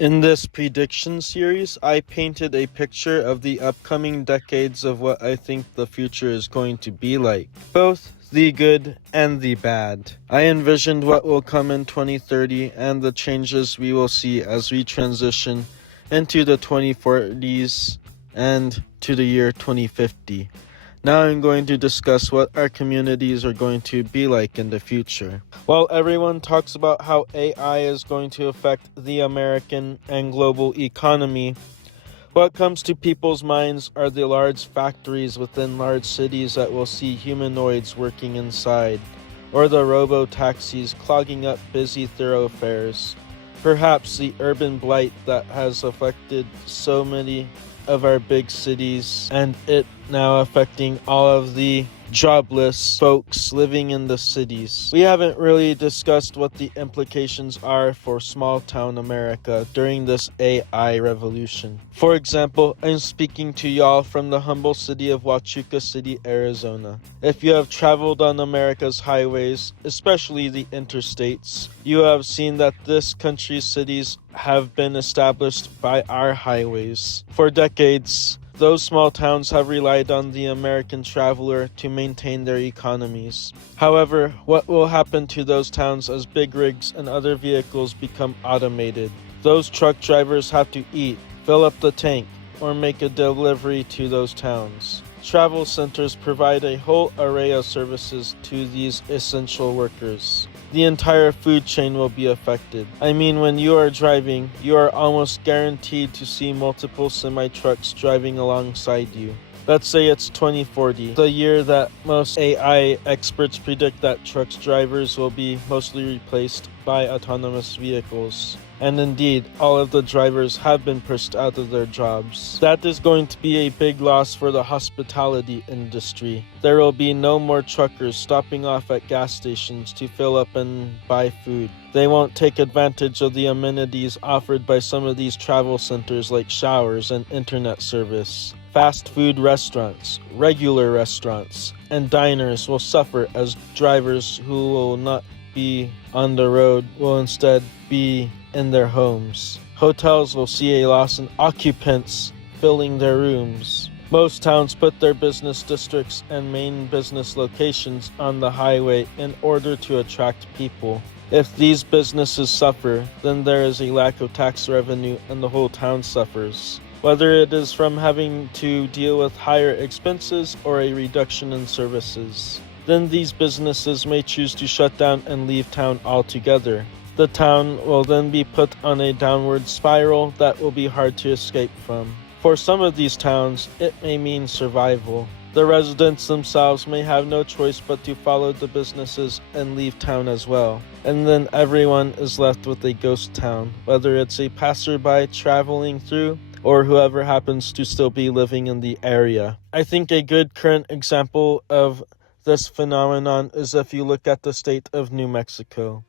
In this prediction series, I painted a picture of the upcoming decades of what I think the future is going to be like, both the good and the bad. I envisioned what will come in 2030 and the changes we will see as we transition into the 2040s and to the year 2050. Now I'm going to discuss what our communities are going to be like in the future. While everyone talks about how AI is going to affect the American and global economy, what comes to people's minds are the large factories within large cities that will see humanoids working inside, or the robo-taxis clogging up busy thoroughfares. Perhaps the urban blight that has affected so many of our big cities, and it now affecting all of the jobless folks living in the cities. We haven't really discussed what the implications are for small town America during this AI revolution. For example, I'm speaking to y'all from the humble city of Huachuca City, Arizona. If you have traveled on America's highways, especially the interstates, you have seen that this country's cities have been established by our highways. For decades, those small towns have relied on the American traveler to maintain their economies. However, what will happen to those towns as big rigs and other vehicles become automated? Those truck drivers have to eat, fill up the tank, or make a delivery to those towns. Travel centers provide a whole array of services to these essential workers. The entire food chain will be affected. I mean, when you are driving, you are almost guaranteed to see multiple semi-trucks driving alongside you. Let's say it's 2040, the year that most AI experts predict that trucks drivers will be mostly replaced by autonomous vehicles. And indeed, all of the drivers have been pushed out of their jobs. That is going to be a big loss for the hospitality industry. There will be no more truckers stopping off at gas stations to fill up and buy food. They won't take advantage of the amenities offered by some of these travel centers like showers and internet service. Fast food restaurants, regular restaurants, and diners will suffer as drivers who will not be on the road will instead be in their homes. Hotels will see a loss in occupants filling their rooms. Most towns put their business districts and main business locations on the highway in order to attract people. If these businesses suffer, then there is a lack of tax revenue and the whole town suffers. Whether it is from having to deal with higher expenses or a reduction in services. Then these businesses may choose to shut down and leave town altogether. The town will then be put on a downward spiral that will be hard to escape from. For some of these towns, it may mean survival. The residents themselves may have no choice but to follow the businesses and leave town as well. And then everyone is left with a ghost town, whether it's a passerby traveling through or whoever happens to still be living in the area. I think a good current example of this phenomenon is if you look at the state of New Mexico.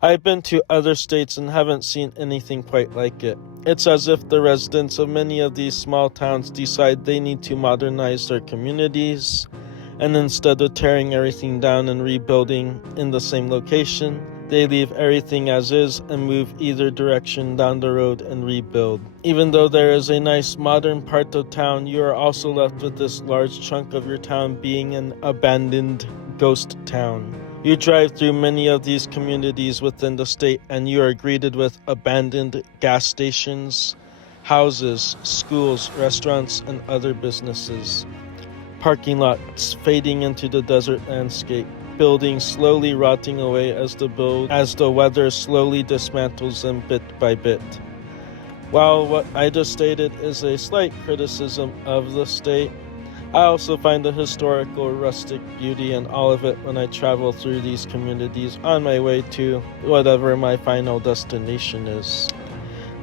I've been to other states and haven't seen anything quite like it. It's as if the residents of many of these small towns decide they need to modernize their communities, and instead of tearing everything down and rebuilding in the same location, they leave everything as is and move either direction down the road and rebuild. Even though there is a nice modern part of town, you are also left with this large chunk of your town being an abandoned ghost town. You drive through many of these communities within the state and you are greeted with abandoned gas stations, houses, schools, restaurants, and other businesses. Parking lots fading into the desert landscape. Buildings slowly rotting away as the weather slowly dismantles them bit by bit. While what I just stated is a slight criticism of the state, I also find the historical rustic beauty in all of it when I travel through these communities on my way to whatever my final destination is.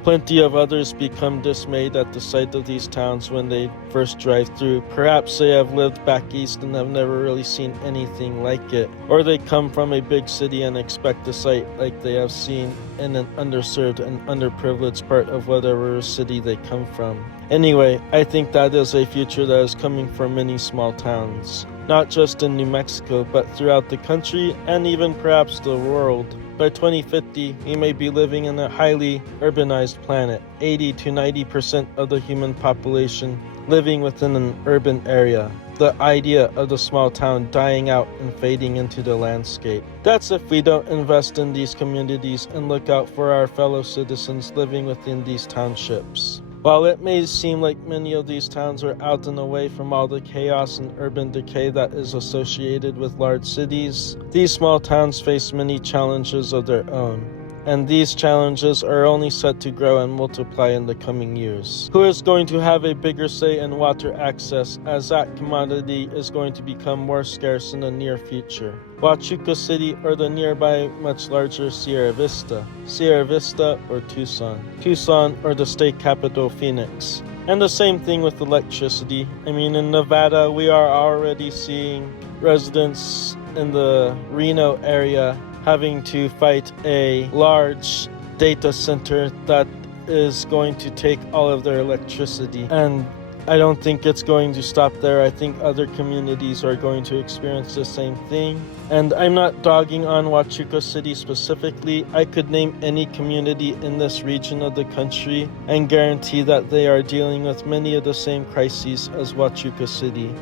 Plenty of others become dismayed at the sight of these towns when they first drive through. Perhaps they have lived back east and have never really seen anything like it. Or they come from a big city and expect a sight like they have seen in an underserved and underprivileged part of whatever city they come from. Anyway, I think that is a future that is coming for many small towns. not just in New Mexico, but throughout the country and even perhaps the world. By 2050, we may be living in a highly urbanized planet, 80 to 90% of the human population living within an urban area. The idea of the small town dying out and fading into the landscape. That's if we don't invest in these communities and look out for our fellow citizens living within these townships. While it may seem like many of these towns are out and away from all the chaos and urban decay that is associated with large cities, these small towns face many challenges of their own. And these challenges are only set to grow and multiply in the coming years. Who is going to have a bigger say in water access, as that commodity is going to become more scarce in the near future? Huachuca City or the nearby much larger Sierra Vista? Sierra Vista or Tucson? Tucson or the state capital Phoenix? And the same thing with electricity. I mean, in Nevada, we are already seeing residents in the Reno area having to fight a large data center that is going to take all of their electricity. And I don't think it's going to stop there. I think other communities are going to experience the same thing. And I'm not dogging on Huachuca City specifically. I could name any community in this region of the country and guarantee that they are dealing with many of the same crises as Huachuca City,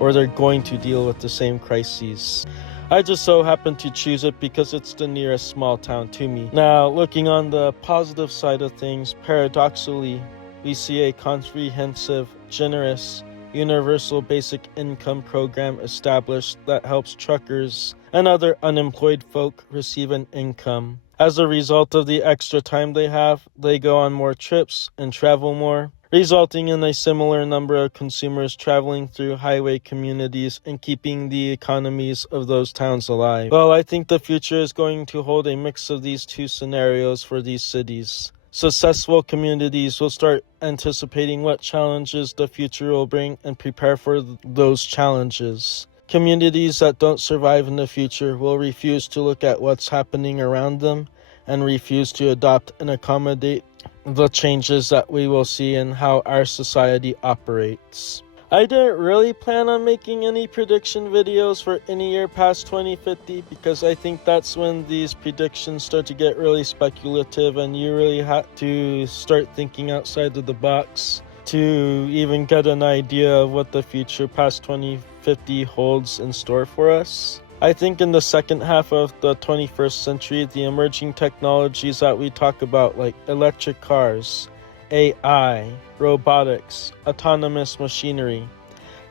or they're going to deal with the same crises. I just so happen to choose it because it's the nearest small town to me. Now, looking on the positive side of things, paradoxically, we see a comprehensive, generous, universal basic income program established that helps truckers and other unemployed folk receive an income. As a result of the extra time they have, they go on more trips and travel more, resulting in a similar number of consumers traveling through highway communities and keeping the economies of those towns alive. Well, I think the future is going to hold a mix of these two scenarios for these cities. Successful communities will start anticipating what challenges the future will bring and prepare for those challenges. Communities that don't survive in the future will refuse to look at what's happening around them and refuse to adopt and accommodate the changes that we will see in how our society operates. I didn't really plan on making any prediction videos for any year past 2050 because I think that's when these predictions start to get really speculative and you really have to start thinking outside of the box to even get an idea of what the future past 2050 holds in store for us. I think in the second half of the 21st century, the emerging technologies that we talk about, like electric cars, AI, robotics, autonomous machinery,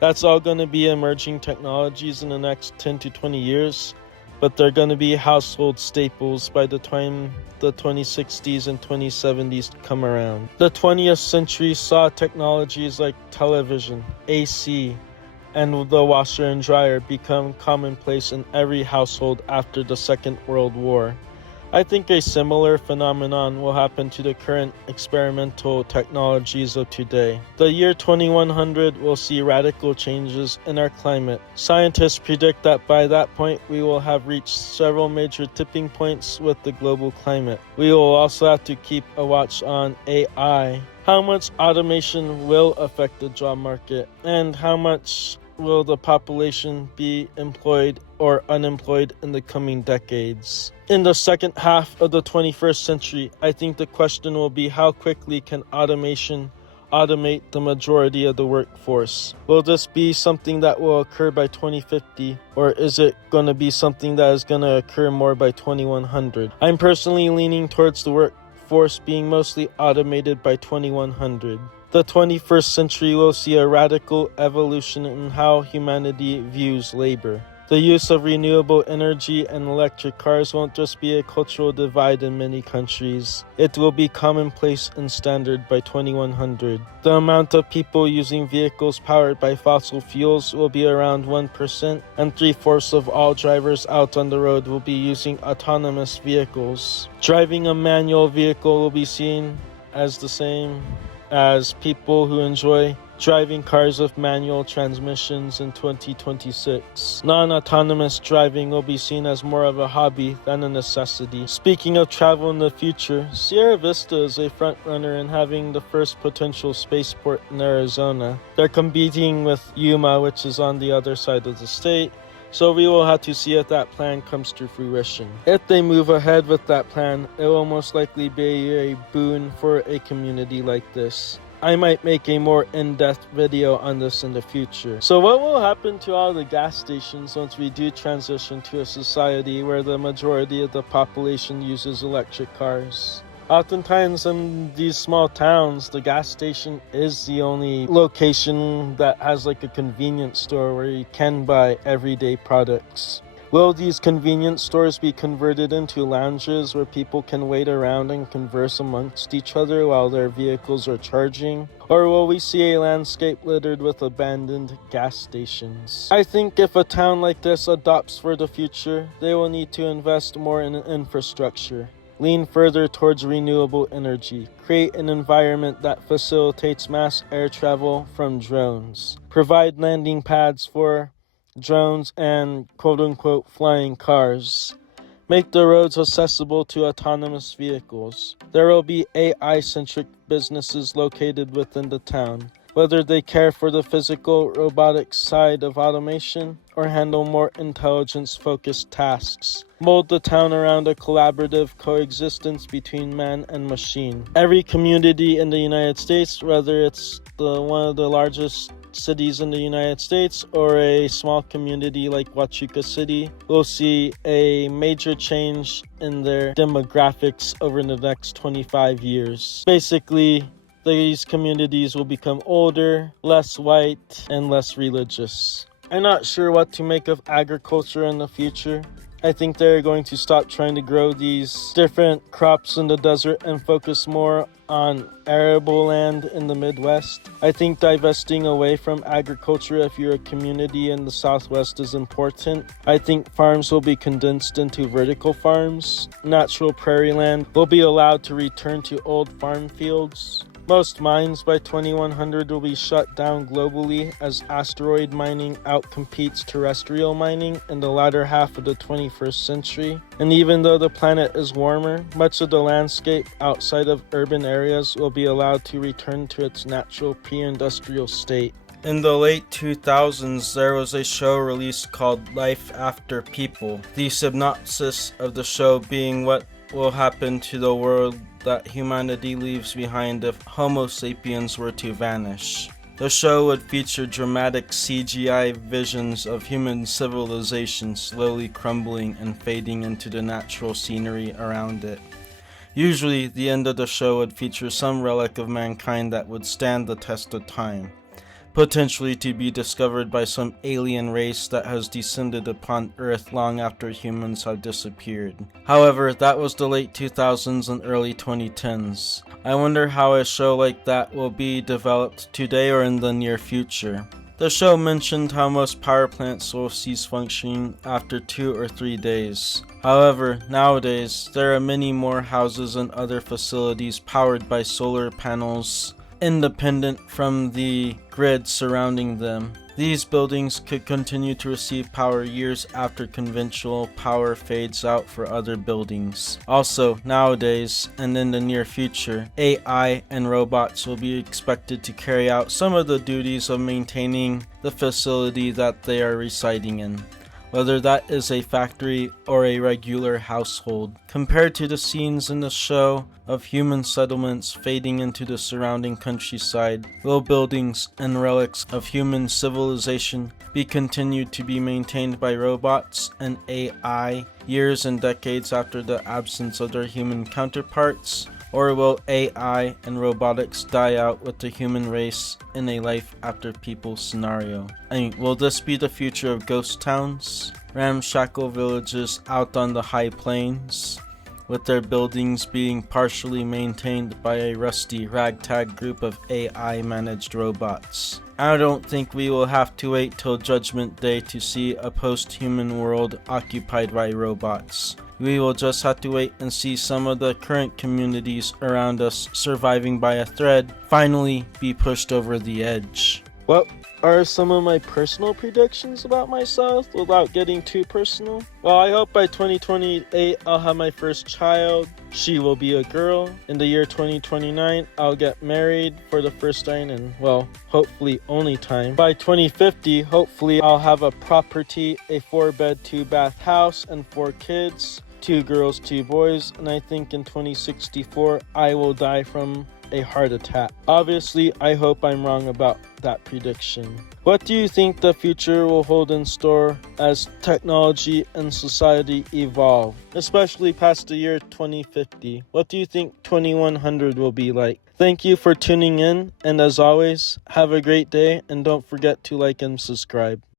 that's all going to be emerging technologies in the next 10 to 20 years, but they're going to be household staples by the time the 2060s and 2070s come around. The 20th century saw technologies like television, AC, and the washer and dryer become commonplace in every household after the Second World War. I think a similar phenomenon will happen to the current experimental technologies of today. The year 2100 will see radical changes in our climate. Scientists predict that by that point we will have reached several major tipping points with the global climate. We will also have to keep a watch on AI. How much automation will affect the job market, and how much will the population be employed or unemployed in the coming decades? In the second half of the 21st century, I think the question will be how quickly can automation automate the majority of the workforce? Will this be something that will occur by 2050, or is it going to be something that is going to occur more by 2100? I'm personally leaning towards the workforce being mostly automated by 2100. The 21st century will see a radical evolution in how humanity views labor. The use of renewable energy and electric cars won't just be a cultural divide in many countries. It will be commonplace and standard by 2100. The amount of people using vehicles powered by fossil fuels will be around 1%, and 3/4 of all drivers out on the road will be using autonomous vehicles. Driving a manual vehicle will be seen as the same as people who enjoy driving cars with manual transmissions in 2026. Non-autonomous driving will be seen as more of a hobby than a necessity. Speaking of travel in the future, Sierra Vista is a frontrunner in having the first potential spaceport in Arizona. They're competing with Yuma, which is on the other side of the state, so we will have to see if that plan comes to fruition. If they move ahead with that plan, it will most likely be a boon for a community like this. I might make a more in-depth video on this in the future. So what will happen to all the gas stations once we do transition to a society where the majority of the population uses electric cars? Oftentimes in these small towns, the gas station is the only location that has like a convenience store where you can buy everyday products. Will these convenience stores be converted into lounges where people can wait around and converse amongst each other while their vehicles are charging? Or will we see a landscape littered with abandoned gas stations? I think if a town like this adopts for the future, they will need to invest more in infrastructure, lean further towards renewable energy, create an environment that facilitates mass air travel from drones, provide landing pads for drones and quote-unquote flying cars, make the roads accessible to autonomous vehicles. There will be AI-centric businesses located within the town, whether they care for the physical robotics side of automation or handle more intelligence-focused tasks. Mold the town around a collaborative coexistence between man and machine. Every community in the United States, whether it's one of the largest cities in the United States or a small community like Huachuca City, will see a major change in their demographics over the next 25 years. Basically, these communities will become older, less white, and less religious. I'm not sure what to make of agriculture in the future. I think they're going to stop trying to grow these different crops in the desert and focus more on arable land in the Midwest. I think divesting away from agriculture if you're a community in the Southwest is important. I think farms will be condensed into vertical farms. Natural prairie land will be allowed to return to old farm fields. Most mines by 2100 will be shut down globally as asteroid mining outcompetes terrestrial mining in the latter half of the 21st century. And even though the planet is warmer, much of the landscape outside of urban areas will be allowed to return to its natural pre-industrial state. In the late 2000s, there was a show released called Life After People. The synopsis of the show being what will happen to the world that humanity leaves behind if Homo sapiens were to vanish. The show would feature dramatic CGI visions of human civilization slowly crumbling and fading into the natural scenery around it. Usually, the end of the show would feature some relic of mankind that would stand the test of time, potentially to be discovered by some alien race that has descended upon Earth long after humans have disappeared. However, that was the late 2000s and early 2010s. I wonder how a show like that will be developed today or in the near future. The show mentioned how most power plants will cease functioning after 2 or 3 days. However, nowadays, there are many more houses and other facilities powered by solar panels, independent from the grid surrounding them. These buildings could continue to receive power years after conventional power fades out for other buildings. Also, nowadays, and in the near future, AI and robots will be expected to carry out some of the duties of maintaining the facility that they are residing in, whether that is a factory or a regular household. Compared to the scenes in the show of human settlements fading into the surrounding countryside, will buildings and relics of human civilization be continued to be maintained by robots and AI years and decades after the absence of their human counterparts? Or will AI and robotics die out with the human race in a life after people scenario? Will this be the future of ghost towns? Ramshackle villages out on the high plains, with their buildings being partially maintained by a rusty ragtag group of AI-managed robots. I don't think we will have to wait till Judgment Day to see a post-human world occupied by robots. We will just have to wait and see some of the current communities around us surviving by a thread finally be pushed over the edge. What are some of my personal predictions about myself without getting too personal? Well, I hope by 2028 I'll have my first child. She will be a girl. In the year 2029, I'll get married for the first time and, well, hopefully only time. By 2050, hopefully I'll have a property, a 4-bed, 2-bath house and 4 kids, 2 girls, 2 boys, and I think in 2064 I will die from a heart attack. Obviously, I hope I'm wrong about that prediction. What do you think the future will hold in store as technology and society evolve, especially past the year 2050? What do you think 2100 will be like? Thank you for tuning in, and as always, have a great day, and don't forget to like and subscribe.